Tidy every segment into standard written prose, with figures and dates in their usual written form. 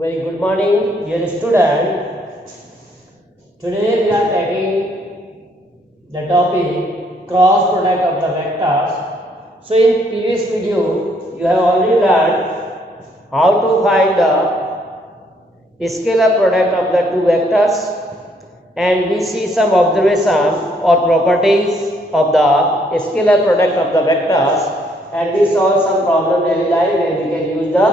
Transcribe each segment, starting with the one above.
Very good morning, dear student. Today we are taking the topic cross product of the vectors. So in previous video, you have already learned how to find the scalar product of the two vectors, and we see some observation or properties of the scalar product of the vectors, and we solve some problem daily life where we can use the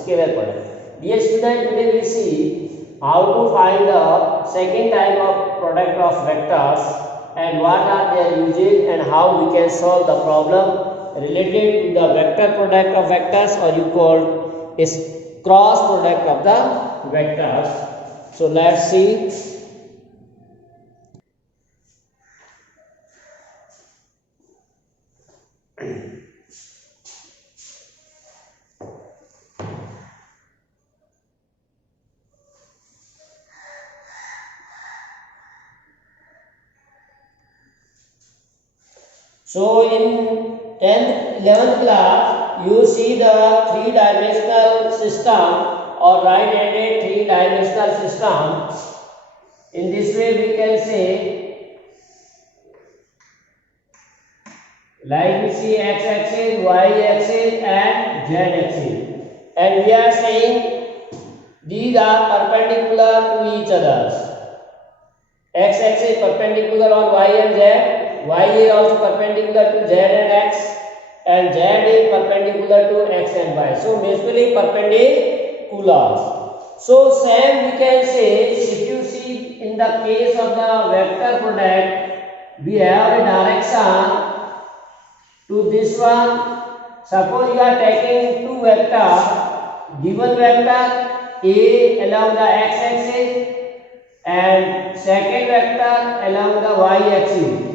scalar product. Dear student, today we see how to find the second type of product of vectors and what are their uses and how we can solve the problem related to the vector product of vectors, or you call is cross product of the vectors. So let's see. So in 10th 11th class you see the three-dimensional system or right-handed three-dimensional system. In this way we can say, like we see x-axis, y-axis and z-axis, and we are saying these are perpendicular to each other. X-axis perpendicular on y and z, y is also perpendicular to z and x, and z is perpendicular to x and y. So basically perpendicular. So same we can say, if you see in the case of the vector product, we have a direction to this one. Suppose you are taking two vectors, given vector A along the x-axis and second vector along the y-axis,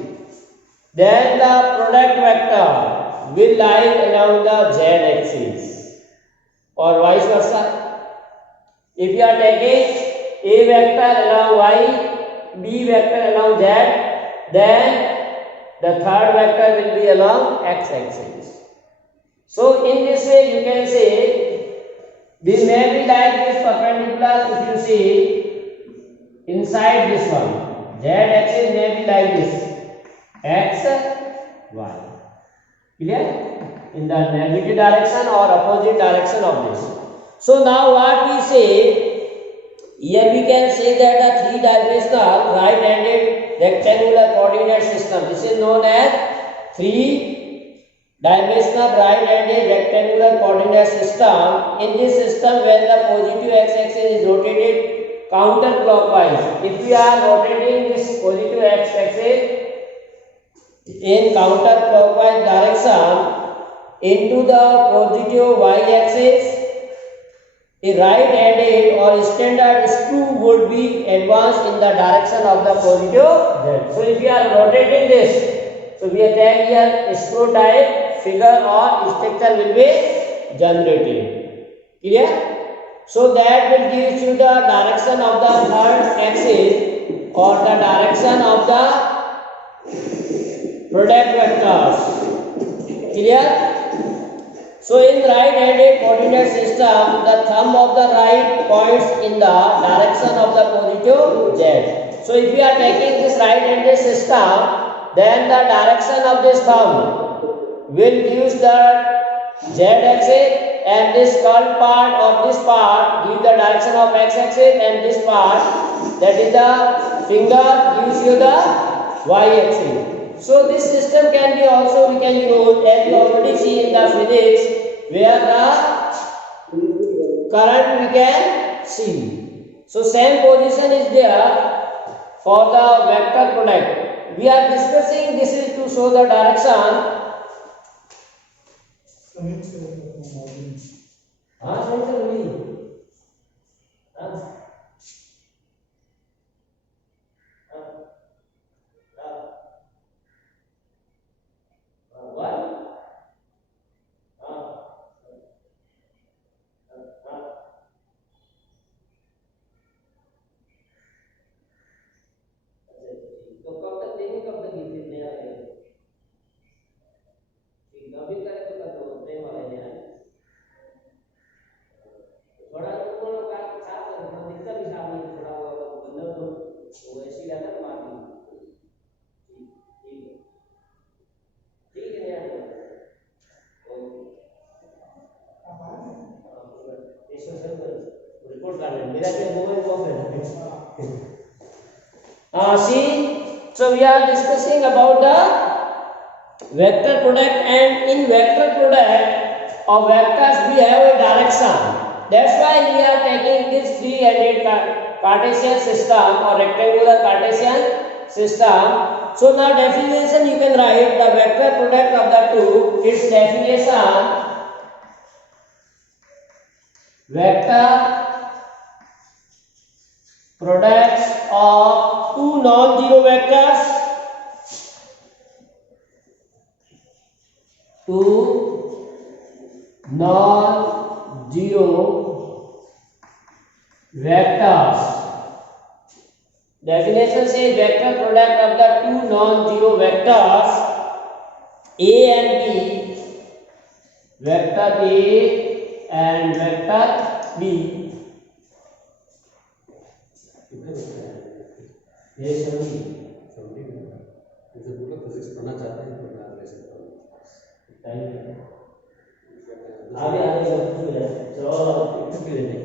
then the product vector will lie along the z-axis, or vice versa. If you are taking A vector along y, B vector along z, then the third vector will be along x-axis. So in this way you can say this may be like this perpendicular. If you see inside this one, z axis may be like this, x, y. Clear? In the negative direction or opposite direction of this. So now what we say, here we can say that a three-dimensional right-handed rectangular coordinate system. This is known as three-dimensional right-handed rectangular coordinate system. In this system, when the positive x-axis is rotated counterclockwise, if we are rotating this positive x-axis in counterclockwise direction into the positive y-axis, a right-handed or standard screw would be advanced in the direction of the positive z. So if we are rotating this, so we are taking here a screw type figure or structure will be generated. Clear? So that will give you the direction of the third axis or the direction of the product vectors. Clear? So in right-handed coordinate system, the thumb of the right points in the direction of the positive z. So if we are taking this right-handed system, then the direction of this thumb will use the z-axis, and this curved part or this part give the direction of x-axis, and this part, that is the finger, gives you the y-axis. So this system can be also we can use, as we already see in the physics, where the current we can see. So same position is there for the vector product. We are discussing, this is to show the direction. तो कब तक देंगे, कब तक देते हैं? अभी तक तो प्रेम वाला है, थोड़ा friend. मेरा क्या दो है वो friend. See, so we are discussing about the vector product, and in vector product of vectors we have a direction. That's why we are taking this three-headed Cartesian system or rectangular Cartesian system. So now definition you can write the vector product of the two. Its definition: vector products of two non-zero vectors, two non-zero vectors. Definition says vector product of the two non-zero vectors A and B, vector A and vector B. ये सभी जैसे बोला physics पढ़ना चाहते हैं तो मैं ले सकता हूँ आगे आगे चलो लेते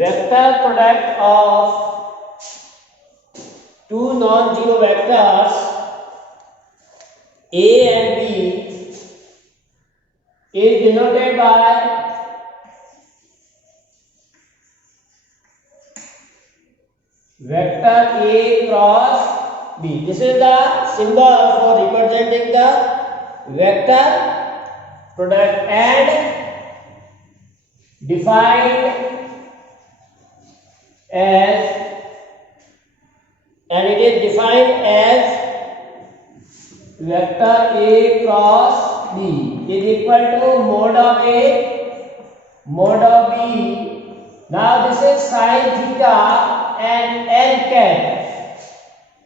vector product of two non-zero vectors A and B is denoted by vector A cross B. This is the symbol for representing the vector product, and defined as, and it is defined as vector A cross B is equal to mod of A mod of B. Now this is sin theta and n cap.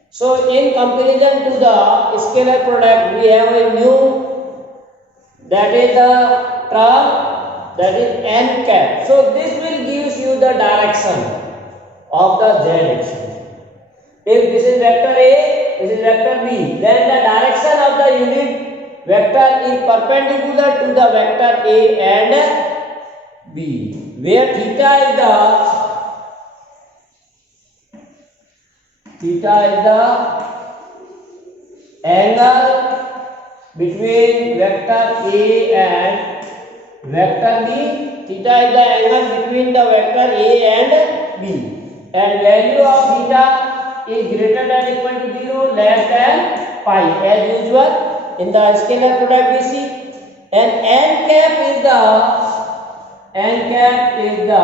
So in comparison to the scalar product we have a new, that is the term, that is n cap. So this will gives you the direction of the z axis. If this is vector A, this is vector B, then the direction of the unit vector is perpendicular to the vector A and B, where theta is the angle between vector A and vector B. Theta is the angle between the vector A and B, and value of theta is greater than equal to 0, less than pi, as usual in the scalar product we see. And n cap is the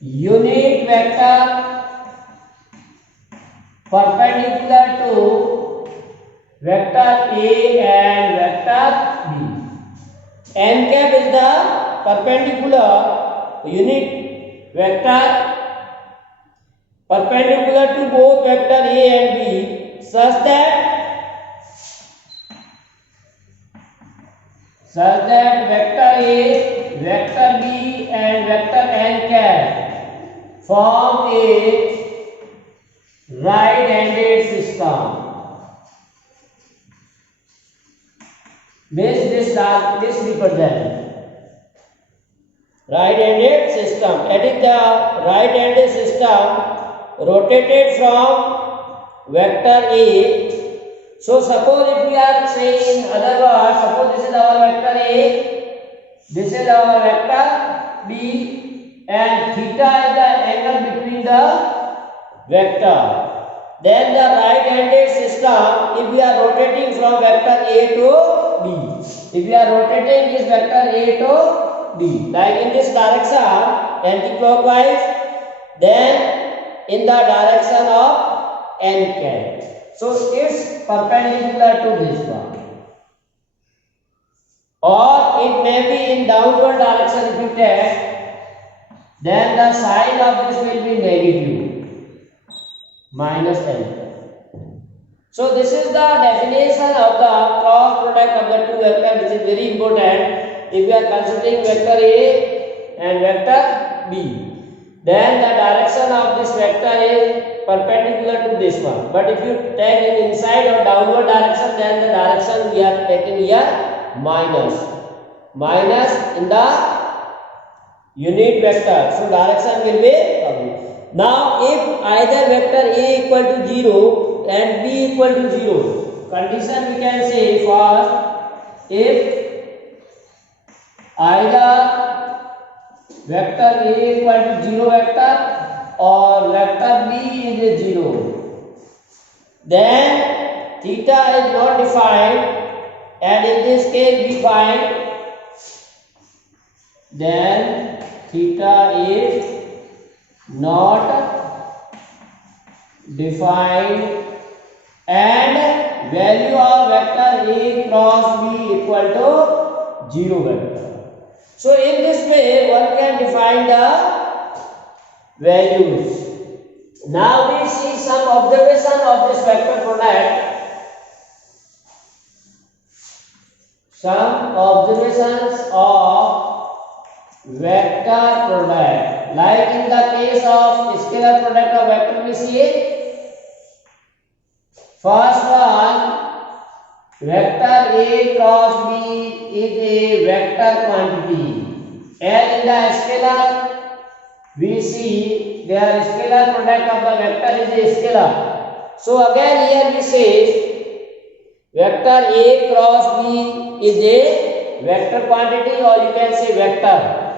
unit vector perpendicular to vector A and vector B. N cap is the perpendicular unit vector perpendicular to both vector A and B, such that vector A, vector B and vector n cap form a right-handed system. This represents right-handed system. That is the right-handed system rotated from vector A. So suppose if we are saying in other words, suppose this is our vector A, this is our vector B, and theta is the angle between the vector. Then the right-handed system, if we are rotating from vector A to B, if we are rotating this vector A to B, like in this direction, anti-clockwise, then in the direction of n cap. So it's perpendicular to this one, or it may be in downward direction. If you take, then the sign of this will be negative, minus n. So this is the definition of the cross product of the two vectors, which is very important if we are considering vector A and vector B. Then the direction of this vector is perpendicular to this one. But if you take in inside or downward direction, then the direction we are taking here minus in the unit vector. So direction will be public. Now if either vector A equal to 0 and B equal to 0, condition we can say first, if either vector A equal to 0 vector or vector B is a 0, then theta is not defined, and in this case we find then theta is not defined and value of vector A cross B equal to 0 vector. So in this way one can define the values. Now we see some observation of this vector product. Some observations of vector product, like in the case of scalar product of vector, we see first one, vector A cross B is a vector quantity, and in the scalar we see their scalar product of the vector is a scalar. So again here we say vector A cross B is a vector quantity, or you can say vector.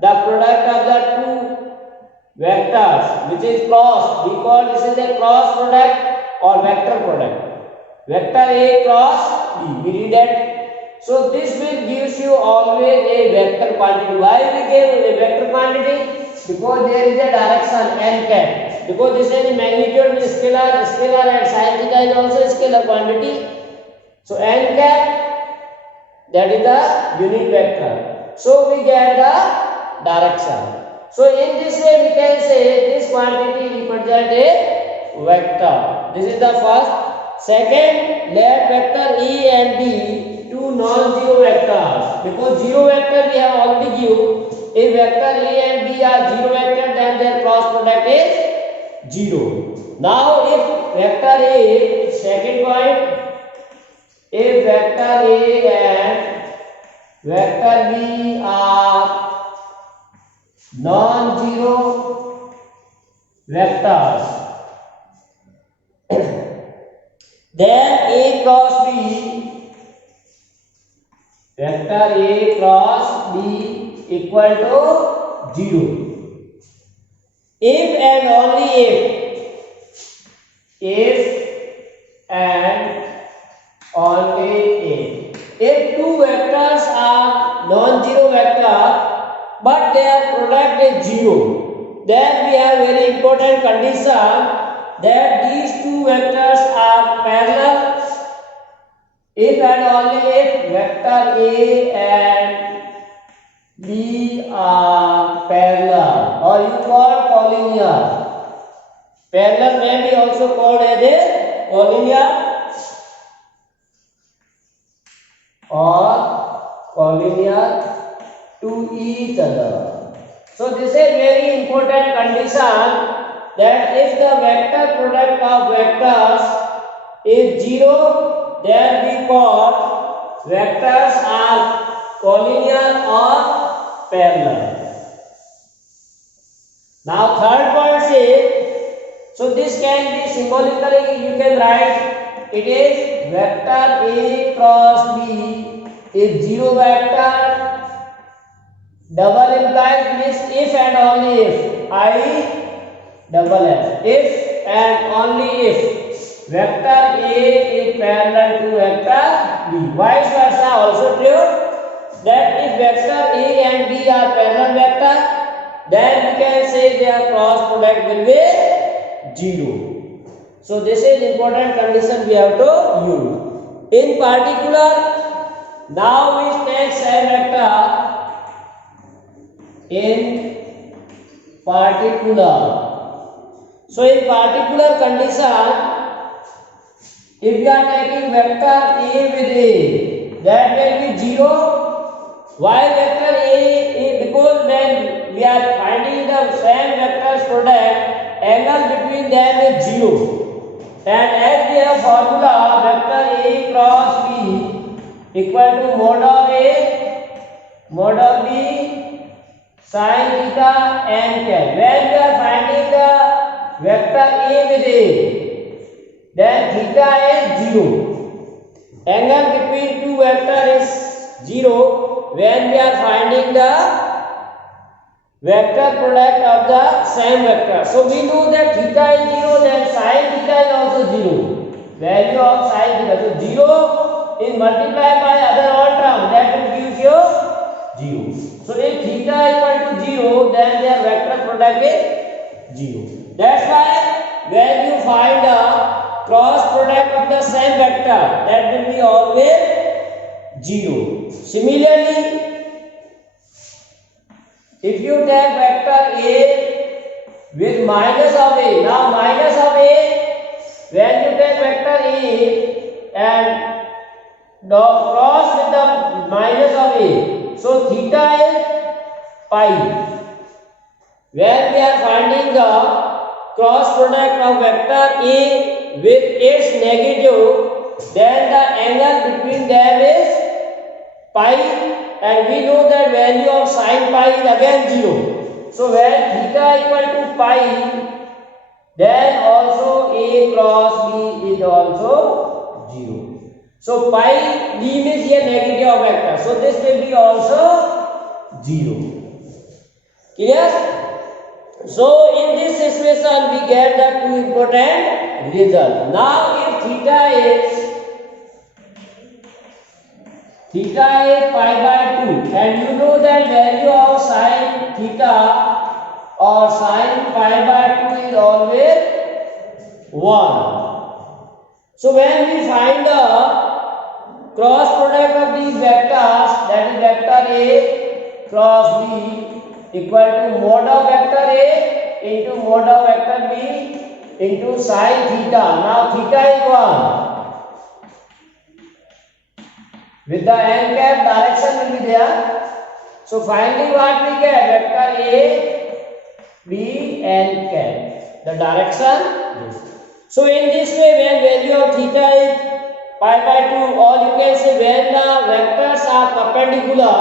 The product of the two vectors which is cross, we call this is a cross product or vector product. Vector A cross B, we read that. So this will gives you always a vector quantity. Why we gave a vector quantity? Because there is a direction n cap. Because this is a magnitude is scalar, and sin theta is also a scalar quantity. So n cap, that is the unit vector. So we get the direction. So in this way we can say this quantity represents a vector. This is the first. Second, let vector A and B two non-zero vectors. Because zero vector we have already given. If vector A and B are zero vector, then their cross product is 0. Now if vector A, second point, if vector A and vector B are non-zero vectors, then A cross B, vector A cross B equal to 0. If and only if and only if two vectors are non-zero vector but their product is 0, then we have very important condition that these two vectors are parallel if and only if vector A and B are parallel, or you call collinear. Parallel may be also called as a collinear or collinear to each other. So this is very important condition, that if the vector product of vectors is 0, then we call vectors are collinear or parallel. Now third point is, so this can be symbolically you can write, it is vector A cross B is 0 vector. Double implies means if and only if, if and only if vector A is parallel to vector B. Vice versa also true, that if vector A and B are parallel vector, then we can say their cross product will be 0. So this is important condition we have to use. In particular, now we take same vector. In particular, so in particular condition, if we are taking vector A with A, that will be 0. Why vector A? Because when we are finding the same vectors product, angle between them is 0. And as we have formula, vector A cross B equal to mod of A, mod of B, sin theta n cap. When we are finding the vector A with A, then theta is 0. Angle between two vectors is 0 when we are finding the vector product of the same vector. So we know that theta is 0, then sin theta is also 0. Value of sin theta. So 0 is multiplied by other all terms, that will give you 0. So if theta equal to 0, then their vector product is 0. That's why when you find the cross product of the same vector, that will be always 0. Similarly, if you take vector A with minus of A, now minus of A, when you take vector A and cross with the minus of A, so theta is pi. When we are finding the cross product of vector A with its negative, then the angle between them is pi, and we know that value of sin pi is again 0. So when theta equal to pi, then also A cross B is also 0. So pi B means here negative vector, so this will be also 0. Clear? So in this situation we get the two important results. Now if theta is pi by 2, and you know that value of sin theta or sin pi by 2 is always 1. So when we find the cross product of these vectors, that is vector A cross B equal to mod of vector A into mod of vector B into sin theta. Now theta is 1. With the n cap, direction will be there. So finally what we get? Vector A, B, n cap. The direction. So in this way, when value of theta is pi by 2, or you can say when the vectors are perpendicular,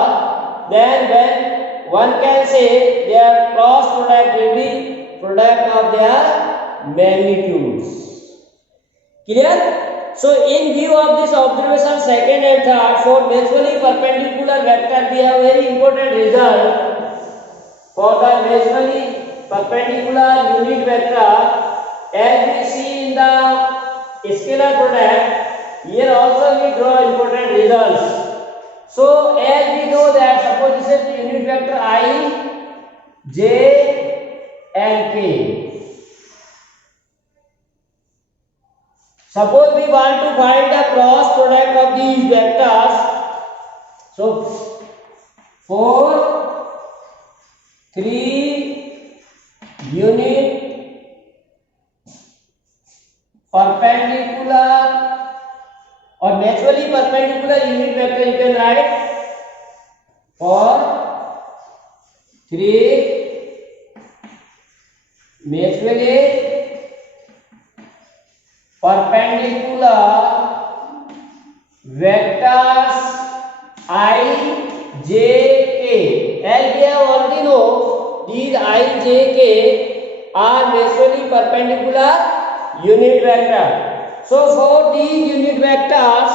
then when one can say their cross product will be product of their magnitudes. Clear? So in view of this observation, second and third, for mutually perpendicular vector, we have very important result. For the mutually perpendicular unit vector, as we see in the scalar product, here also we draw important results. So as we know that suppose this is the unit vector I, J and K. Suppose we want to find the cross product of these vectors. So 4, 3 unit perpendicular or naturally perpendicular unit vector, you can write for 3 naturally perpendicular vectors I, J, K. As we have already know, these I, J, K are naturally perpendicular unit vector. So for these unit vectors,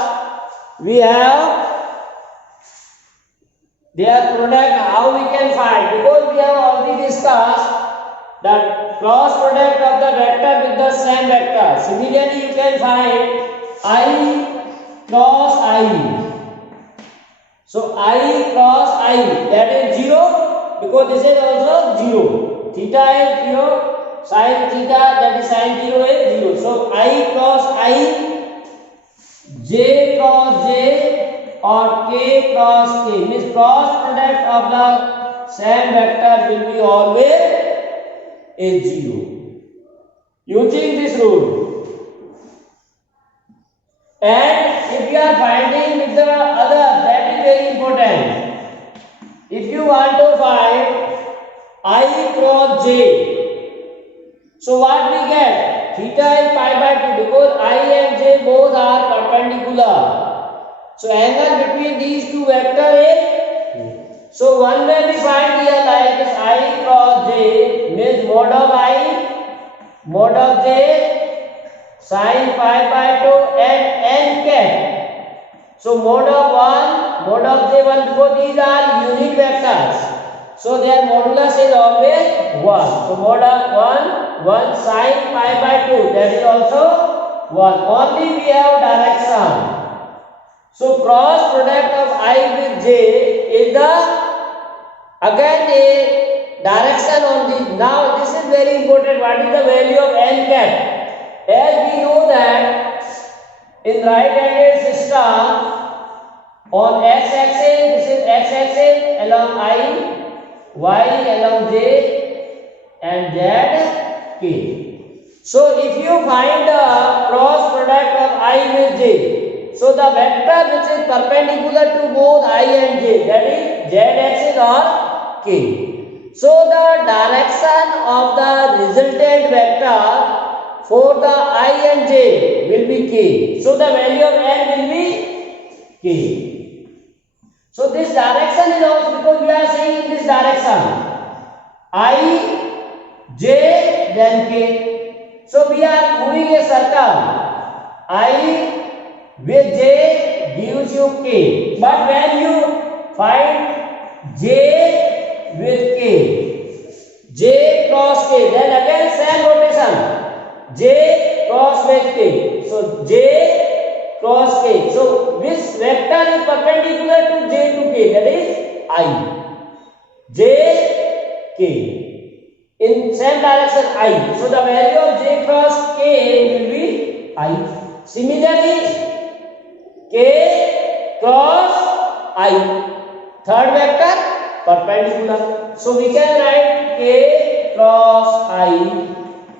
we have their product. How we can find? Because we have already discussed the cross product of the vector with the same vector. Similarly, you can find I cross I. So I cross I, that is 0, because this is also 0. Theta is 0, sin theta, that is sin 0 is 0. So I cross I, J cross J or K cross K, means cross product of the same vector will be always is 0. Using this rule. And if you are finding with the other, that is very important. If you want to find I cross J, so what we get? Theta is pi by 2, because I and J both are perpendicular. So angle between these two vector is, so one may be find here like this I cross j means mod of j sin pi by 2 and n cap. So mod of 1, mod of j 1, because these are unit vectors, so their modulus is always 1. So mod of 1 sin pi by 2, that is also 1. Only we have direction. So cross product of I with j is the again a direction on the. Now this is very important. What is the value of n cap? As we know that in right-handed system on x-axis, this is x-axis along I, y along j, and z k. So if you find the cross product of I with j, so the vector which is perpendicular to both I and j, that is z-axis or k. So the direction of the resultant vector for the I and j will be k. So the value of n will be k. So this direction is also, because we are saying in this direction I, j, then k. So we are moving a circle. I with j gives you k. But when you find j with k, j cross k, then again same rotation. J cross with k. So j cross k. So which vector is perpendicular to j to k? That is I. J k. In same direction I. So the value of j cross k will be I. Similarly, k cross I. Third vector perpendicular. So we can write k cross I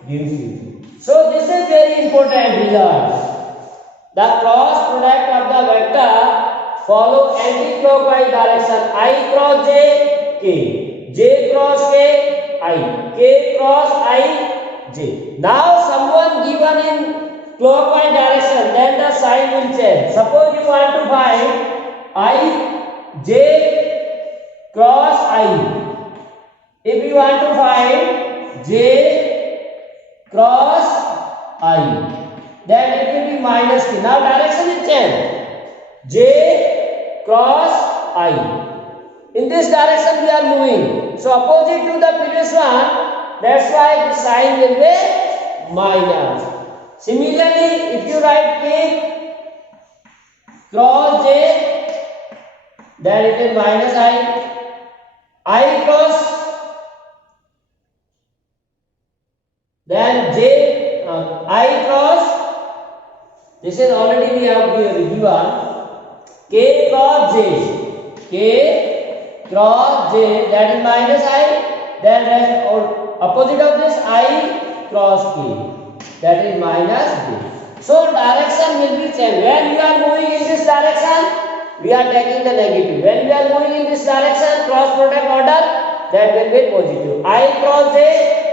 gives you. So this is very important result. The cross product of the vector follow anti-clockwise direction. I cross j, k. J cross k, I. K cross I, j. Now someone given in clockwise direction, then the sign will change. Suppose you want to find I, j cross I. If you want to find j cross I, then it will be minus k. Now direction is changed. J cross I. In this direction we are moving. So opposite to the previous one, that's why the sign will be minus. Similarly, if you write k cross j, then it is minus I cross, then j I cross, this is already we have given, k cross j, k cross j, that is minus I, then rest or opposite of this I cross k, that is minus j. So direction will be changed. When we are moving in this direction, we are taking the negative. When we are moving in this direction, cross product order, that will be positive. I cross j,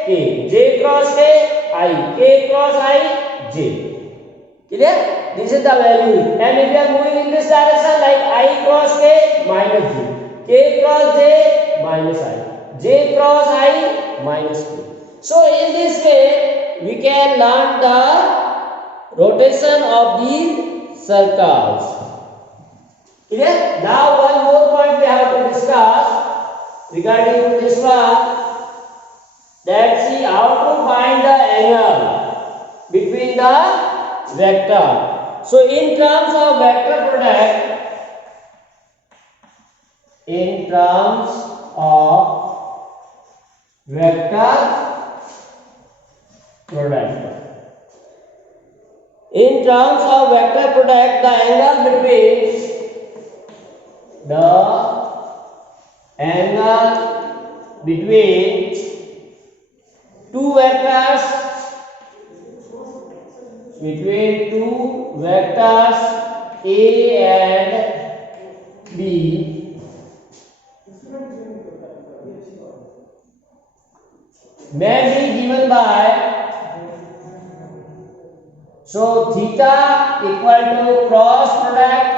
k, j cross k, I, k cross I, j. Clear? This is the value. And if we are moving in this direction, like I cross k, minus j, k cross j, minus I, j cross I, minus k. So in this way, we can learn the rotation of these circles. Clear? Now one more point we have to discuss regarding to this one. Let's see how to find the angle between the vector. So in terms of vector product, in terms of vector product, in terms of vector product, the angle between two vectors, A and B, may be given by, so theta equal to cross product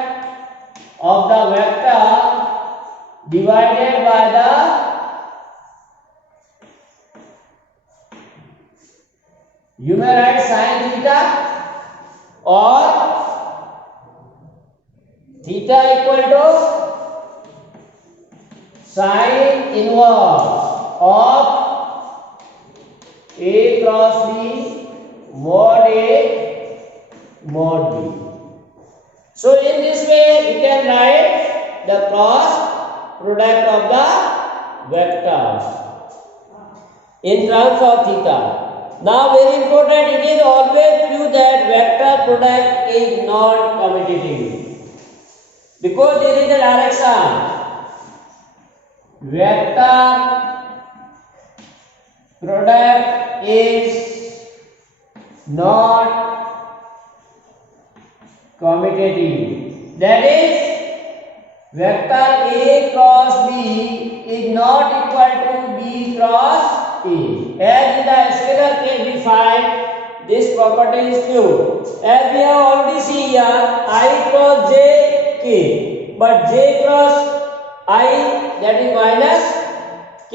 of the vector divided by the you may write sin theta or theta equal to sin inverse of A cross B mod A mod B. So in this way we can write the cross product of the vectors in terms of theta. Now very important, it is always true that vector product is not commutative because there is a direction. Vector product is not commutative. That is, vector A cross B is not equal to B cross A. As in the scalar case we find this property is true. As we have already seen here, I cross J K, but J cross I, that is minus K.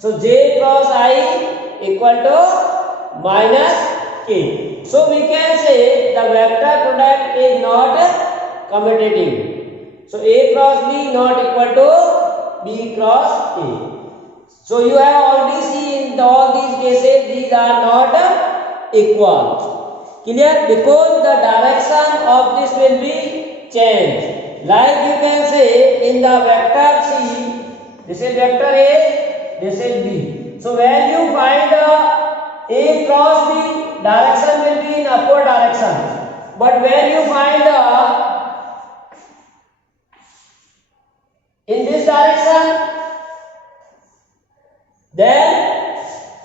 So J cross I equal to minus K. So we can say the vector product is not commutative. So A cross B not equal to B cross A. So you have already seen in all these cases these are not equal. Clear? Because the direction of this will be changed. Like you can say in the vector C, this is vector A, this is B. So when you find the A cross B, direction will be in upward direction. But when you find the in this direction, then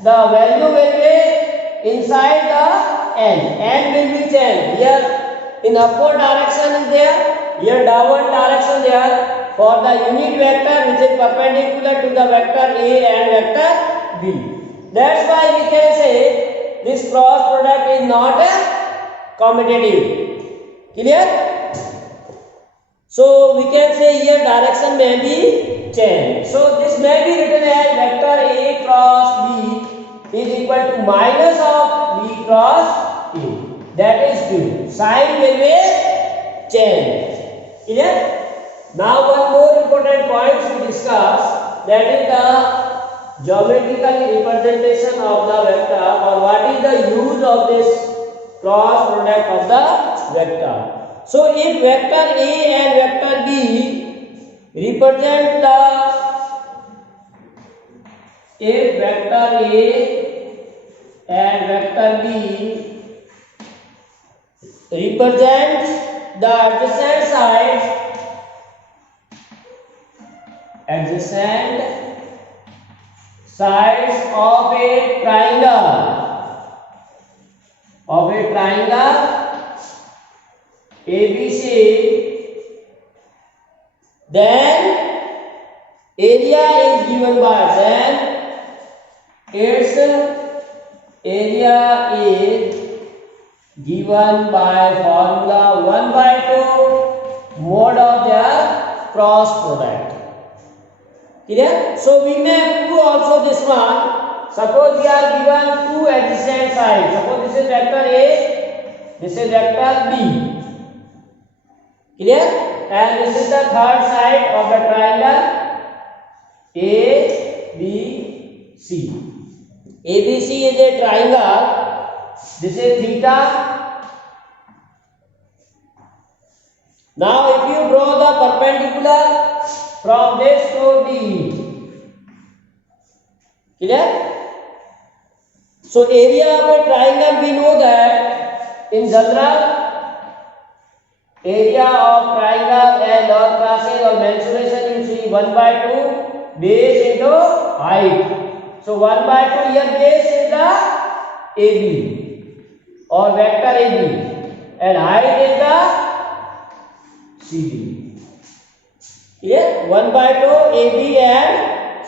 the value will be inside the n. N will be changed. Here in upward direction is there, here downward direction there for the unit vector which is perpendicular to the vector A and vector B. That's why we can say this cross product is not commutative. Clear? So we can say here direction may be changed. So this may be written as vector A cross B is equal to minus of B cross A. That is true. Sign will be changed. Clear? Now one more important point to discuss, that is the geometrical representation of the vector, or what is the use of this cross product of the vector. So if vector A and vector B represent the, if vector A and vector B represent the adjacent sides of a triangle ABC, then area is given by, then its area is given by formula 1/2 mod of their cross product. Clear? So we may prove also this one. Suppose we are given two adjacent sides. Suppose this is vector A, this is vector B. Clear? And this is the third side of the triangle ABC. ABC is a triangle. This is theta. Now if you draw the perpendicular from this to D. Clear? So area of a triangle, we know that in general area of triangle and lower classes or mensuration you see 1/2 base into height. So 1/2 here base is the AB or vector AB and height is the CD. Here 1/2 AB and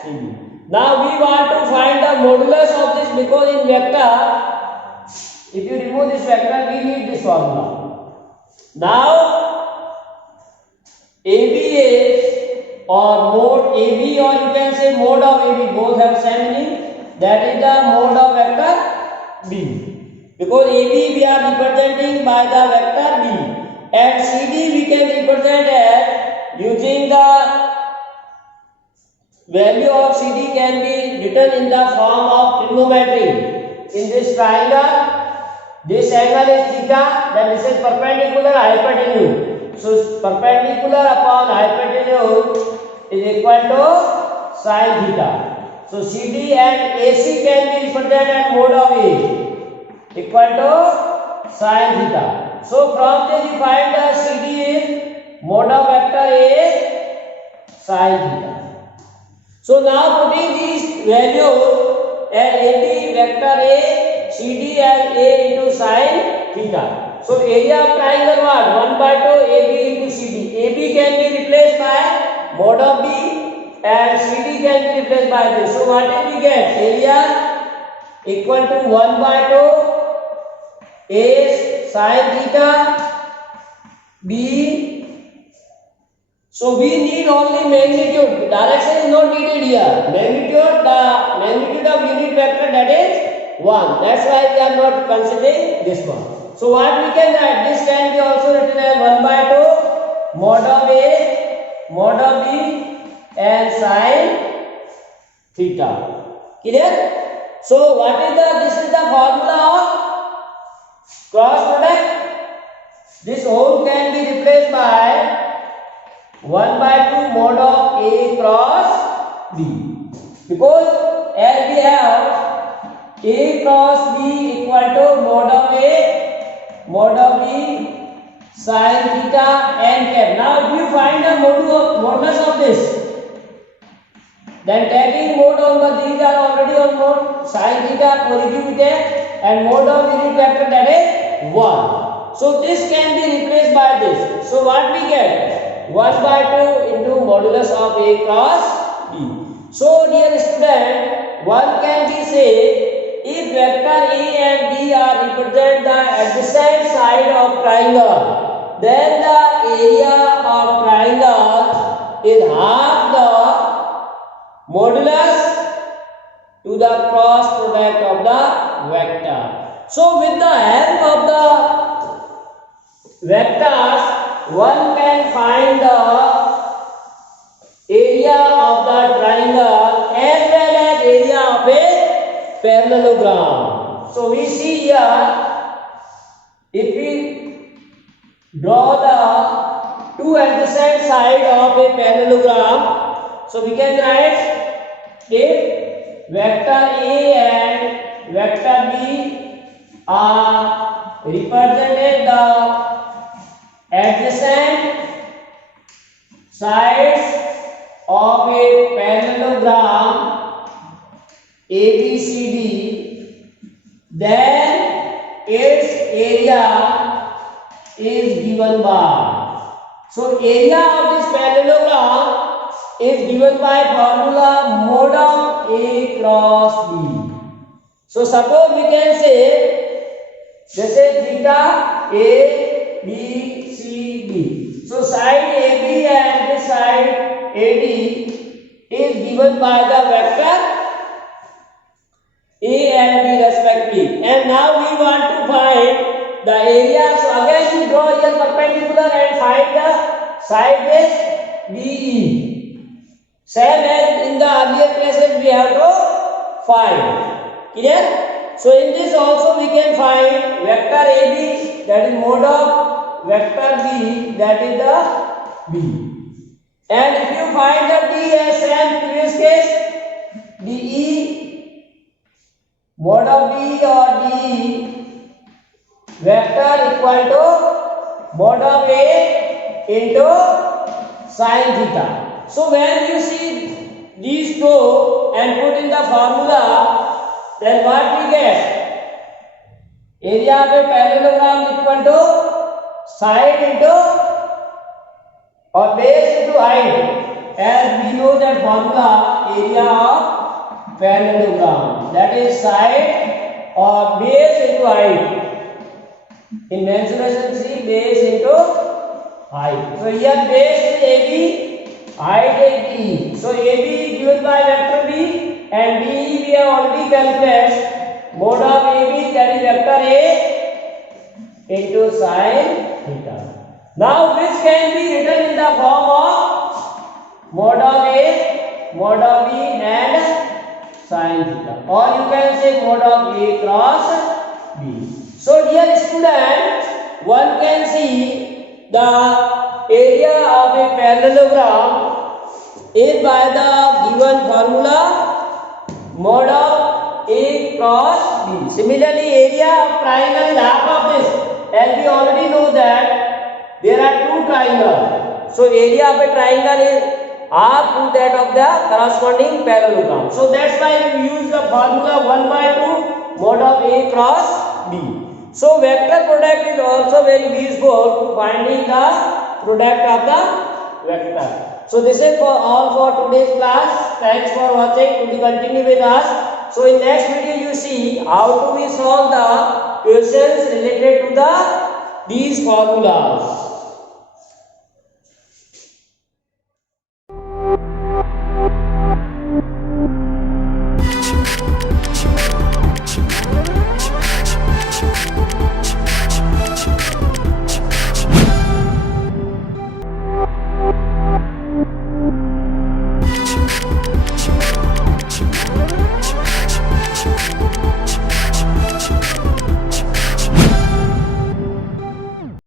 CD. Now we want to find the modulus of this, because in vector if you remove this vector we need this formula. Now AB is or mode AB, or you can say mode of AB, both have same meaning. That is the mode of vector B, because AB we are representing by the vector B, and CD we can represent as using the value of CD can be written in the form of trigonometry. In this triangle, this angle is theta, then this is perpendicular hypotenuse. So perpendicular upon hypotenuse is equal to sin theta. So CD and AC can be represented as mode of A equal to sin theta. So from this we find the CD is mode of vector A sin theta. So now putting these values as AB vector A, CD as A into sin theta. So area of triangle what? 1/2 AB into CD. AB can be replaced by mode of B and CD can be replaced by this. So what did we get? Area equal to 1/2 A sin theta B. So we need only magnitude. Direction is not needed here. Magnitude, the magnitude of unit vector, that is 1. That's why we are not considering this one. So what we can write? This can be also written as 1/2 mod of A, mod of B, and sin theta. Clear? So what is the? This is the formula of cross product. This whole can be replaced by 1/2 mod of A cross B, because as we have A cross B equal to mod of A, mod of B, sin theta and cap. Now if you find the modulus of this, then taking mode on the these are already on mode, sin theta positive with A and mode of unit vector, that is 1. So this can be replaced by this. So what we get? 1/2 into modulus of A cross B. So dear student, one can be say, if vector A and B are represent the adjacent side of triangle, then the area of triangle is half the modulus to the cross product of the vector. So with the help of the vectors, one can find the area of the triangle as well as area of a parallelogram. So we see here, if we draw the two adjacent sides of a parallelogram, so we can write, if vector A and vector B are represented the adjacent sides of a parallelogram ABCD, then its area is given by. So area of this parallelogram is given by formula mod of A cross B. So suppose we can say, this is theta A B C D. So side AB and this side AD is given by the vector A and B respectively. And now we want to find the area. So again we draw here perpendicular and find the side is BE. Same as in the earlier places we have to find. Clear? So in this also we can find vector AB, that is mode of vector B, that is the B. And if you find the D as same previous case, DE, mode of B or DE vector equal to mode of A into sin theta. So when you see these two and put in the formula, then what we get? Area of a parallelogram equal to side into or base into height. As we know that formula, area of parallelogram, that is side or base into height. In mensuration, see base into height. So here base is AB, height is B. So AB is given by vector B and B we have already calculated. Mode of AB, that is vector A into sin theta. Now this can be written in the form of mode of A, mode of B and sin theta, or you can say mode of A cross B. So dear student, one can see the area of a parallelogram is by the given formula mode of A cross B. Similarly, area of triangle is half of this, as we already know that there are two triangles. So area of a triangle is half to that of the corresponding parallelogram. So that's why we use the formula 1/2 mode of A cross B. So vector product is also very useful to finding the product of the vector. So this is for all for today's class. Thanks for watching. To be continue with us. So in next video you see how to we solve the questions related to these formulas.